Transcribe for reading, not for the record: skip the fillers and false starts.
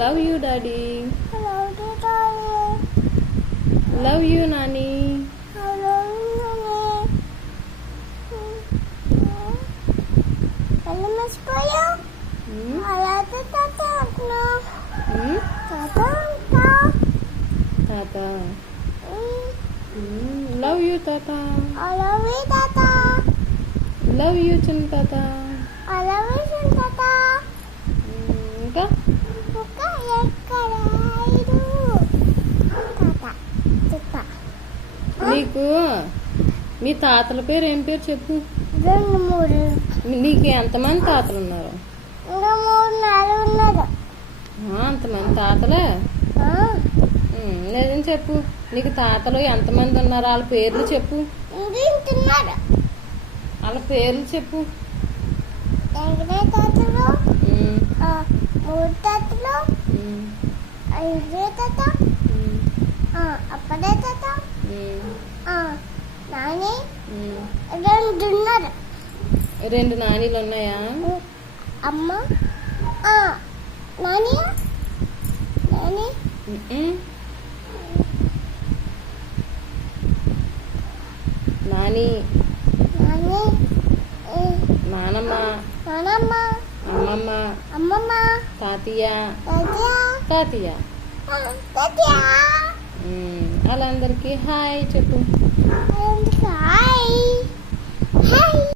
Love you daddy. Love you Nani. తాత love you తాత. Love you చిన్న తాత. ఇంకా నీకు మీ తాతల పేరు ఏం పేరు చెప్పు. నీకు ఎంతమంది తాతలు ఉన్నారు? అంతమంది తాతలే. నిజం చెప్పు, నీకు తాతలు ఎంతమంది ఉన్నారు? వాళ్ళ పేర్లు చెప్పు. వాళ్ళ పేర్లు చెప్పు. రెండు నానీలు ఉన్నాయా? అమ్మ నాని నాని నాని నాని నానమ్మ నానమ్మ అమ్మమ్మ అమ్మమ్మ తాతయ్య తాతయ్య తాతయ్య. తాతయ్య వాళ్ళందరికీ హాయ్ చెప్పు. Hi hi